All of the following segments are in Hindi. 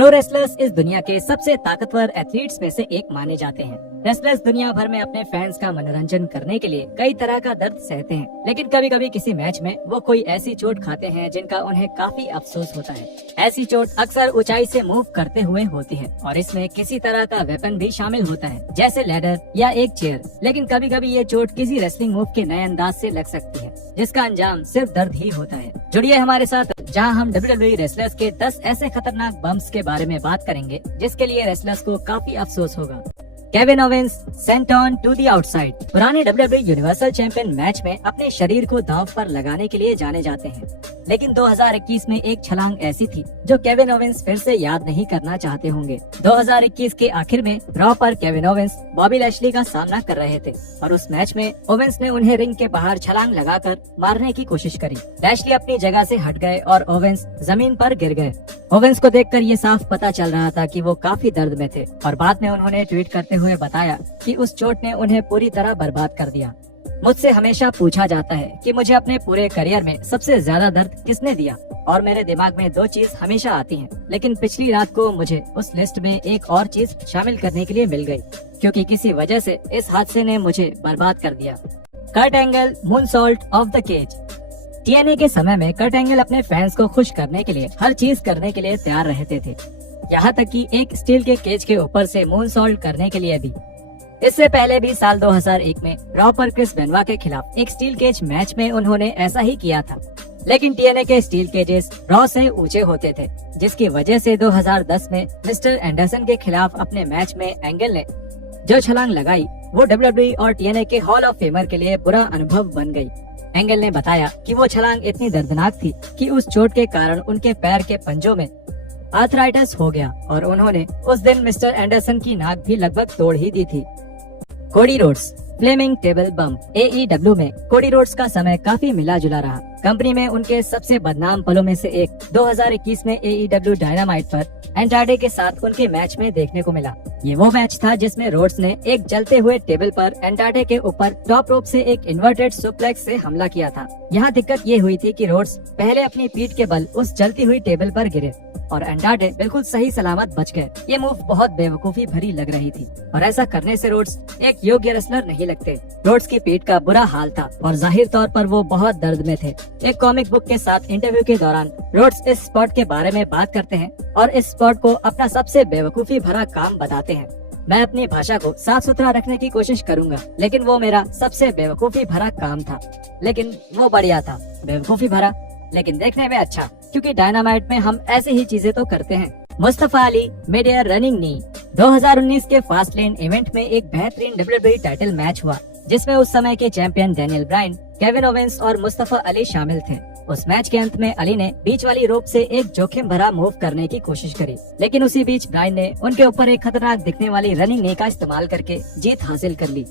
प्रो रेसलर्स इस दुनिया के सबसे ताकतवर एथलीट्स में से एक माने जाते हैं। रेसलर्स दुनिया भर में अपने फैंस का मनोरंजन करने के लिए कई तरह का दर्द सहते हैं, लेकिन कभी कभी किसी मैच में वो कोई ऐसी चोट खाते हैं जिनका उन्हें काफी अफसोस होता है। ऐसी चोट अक्सर ऊंचाई से मूव करते हुए होती है और इसमें किसी तरह का वेपन भी शामिल होता है, जैसे लैडर या एक चेयर। लेकिन कभी कभी ये चोट किसी रेसलिंग मूव के नए अंदाज से लग सकती है, जिसका अंजाम सिर्फ दर्द ही होता है। जुड़िए हमारे साथ, जहां हम WWE रेसलर्स के 10 ऐसे खतरनाक बम्प्स के बारे में बात करेंगे जिसके लिए रेसलर्स को काफी अफसोस होगा। Kevin Owens sent on to the outside. पुराने WWE यूनिवर्सल चैंपियन मैच में अपने शरीर को दांव पर लगाने के लिए जाने जाते हैं, लेकिन 2021 में एक छलांग ऐसी थी जो केविन ओवेंस फिर से याद नहीं करना चाहते होंगे। 2021 के आखिर में रॉ पर केविन ओवेंस बॉबी लैशली का सामना कर रहे थे और उस मैच में ओवेंस ने उन्हें रिंग के बाहर छलांग लगाकर मारने की कोशिश करी। लैशली अपनी जगह से हट गए और ओवेंस जमीन पर गिर गए। ओवेंस को देखकर ये साफ पता चल रहा था कि वो काफी दर्द में थे और बाद में उन्होंने ट्वीट करते हुए बताया कि उस चोट ने उन्हें पूरी तरह बर्बाद कर दिया। मुझसे हमेशा पूछा जाता है कि मुझे अपने पूरे करियर में सबसे ज्यादा दर्द किसने दिया, और मेरे दिमाग में दो चीज हमेशा आती हैं, लेकिन पिछली रात को मुझे उस लिस्ट में एक और चीज शामिल करने के लिए मिल गई, क्योंकि किसी वजह से इस हादसे ने मुझे बर्बाद कर दिया। Kurt Angle moonsault off the cage. TNA के समय में कर्ट एंगल अपने फैंस को खुश करने के लिए हर चीज करने के लिए तैयार रहते थे, यहाँ तक कि एक स्टील के केज के ऊपर से मूनसॉल्ट करने के लिए भी। इससे पहले भी साल 2001 में रॉ पर क्रिस बेनवा के खिलाफ एक स्टील केज मैच में उन्होंने ऐसा ही किया था, लेकिन TNA के स्टील केजेस रॉ से ऊंचे होते थे, जिसकी वजह से 2010 में मिस्टर एंडरसन के खिलाफ अपने मैच में एंगल ने जो छलांग लगाई वो WWE और TNA के हॉल ऑफ फेमर के लिए बुरा अनुभव बन गई। एंगल ने बताया कि वो छलांग इतनी दर्दनाक थी कि उस चोट के कारण उनके पैर के पंजों में आर्थराइटिस हो गया और उन्होंने उस दिन मिस्टर एंडरसन की नाक भी लगभग तोड़ ही दी थी। Cody Rhodes flaming table bump. AEW में कोडी रोड्स का समय काफी मिला जुला रहा। कंपनी में उनके सबसे बदनाम पलों में से एक 2021 में AEW डायनामाइट पर एंड्राडे के साथ उनके मैच में देखने को मिला। ये वो मैच था जिसमें रोड्स ने एक जलते हुए टेबल पर एंड्राडे के ऊपर टॉप रोप से एक इन्वर्टेड सुप्लेक्स से हमला किया था। यहाँ दिक्कत ये हुई थी कि रोड्स पहले अपनी पीठ के बल उस जलती हुई टेबल पर गिरे और एंड्राडे बिल्कुल सही सलामत बच गए। ये मूव बहुत बेवकूफी भरी लग रही थी और ऐसा करने से रोड्स एक योग्य रेसलर नहीं लगते। रोड्स की पीठ का बुरा हाल था और जाहिर तौर पर वो बहुत दर्द में थे। एक कॉमिक बुक के साथ इंटरव्यू के दौरान रोड्स इस स्पॉट के बारे में बात करते हैं और इस स्पॉट को अपना सबसे बेवकूफी भरा काम बताते हैं। मैं अपनी भाषा को साफ सुथरा रखने की कोशिश करूंगा, लेकिन वो मेरा सबसे बेवकूफी भरा काम था। लेकिन वो बढ़िया था, बेवकूफी भरा लेकिन देखने में अच्छा, क्योंकि डायनामाइट में हम ऐसी ही चीजें तो करते हैं। Mustafa Ali mid air running knee. 2019 के फास्ट लेन इवेंट में एक बेहतरीन WWE टाइटल मैच हुआ, जिसमें उस समय के champion Daniel Bryan, Kevin Owens और मुस्तफा अली शामिल थे। उस मैच के अंत में अली ने बीच वाली रोप से एक जोखिम भरा मूव करने की कोशिश करी, लेकिन उसी बीच ब्रायन ने उनके ऊपर एक खतरनाक दिखने वाली रनिंग नी का इस्तेमाल करके जीत हासिल कर ली।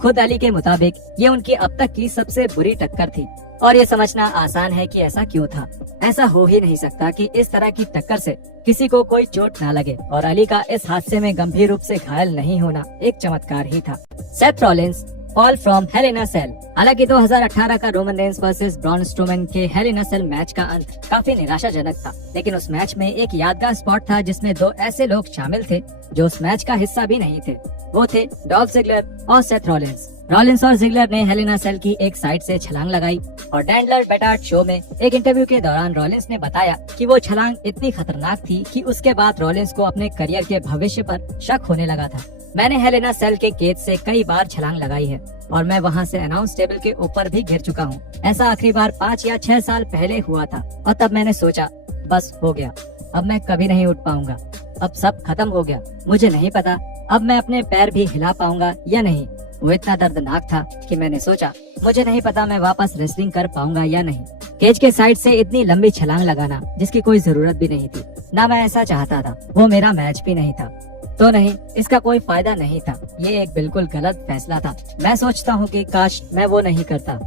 खुद अली के मुताबिक ये उनकी अब तक की सबसे बुरी टक्कर थी और ये समझना आसान है कि ऐसा क्यों था। ऐसा हो ही नहीं सकता कि इस तरह की टक्कर से किसी को कोई चोट न लगे, और अली का इस हादसे में गंभीर रूप से घायल नहीं होना एक चमत्कार ही था। Seth Rollins fall from hell in a cell. हालांकि 2018 का Roman Reigns versus Braun Strowman के hell in a cell match का अंत काफी निराशाजनक था, लेकिन उस मैच में एक यादगार स्पॉट था जिसमें दो ऐसे लोग शामिल थे जो उस मैच का हिस्सा भी नहीं थे। वो थे डॉल्फ जिगलर और सेथ रॉलिंस। रॉलिंस और जिगलर ने हेल इन अ सेल की एक साइड से छलांग लगाई और डैंडलर पेटार्ड शो में एक इंटरव्यू के दौरान रॉलिंस ने बताया कि वो छलांग इतनी खतरनाक थी कि उसके बाद रॉलिंस को अपने करियर के भविष्य पर शक होने लगा था। मैंने हेल इन अ सेल के केज से कई बार छलांग लगाई है और मैं वहाँ से अनाउंस टेबल के ऊपर भी गिर चुका हूँ। ऐसा आखिरी बार 5 या 6 साल पहले हुआ था और तब मैंने सोचा बस हो गया, अब मैं कभी नहीं उठ पाऊंगा, अब सब खत्म हो गया। मुझे नहीं पता अब मैं अपने पैर भी हिला पाऊंगा या नहीं। वो इतना दर्दनाक था कि मैंने सोचा मुझे नहीं पता मैं वापस रेसलिंग कर पाऊंगा या नहीं। केज के साइड से इतनी लंबी छलांग लगाना जिसकी कोई जरूरत भी नहीं थी, ना मैं ऐसा चाहता था, वो मेरा मैच भी नहीं था, तो नहीं इसका कोई फायदा नहीं था। ये एक बिल्कुल गलत फैसला था। मैं सोचता हूँ कि काश मैं वो नहीं करता।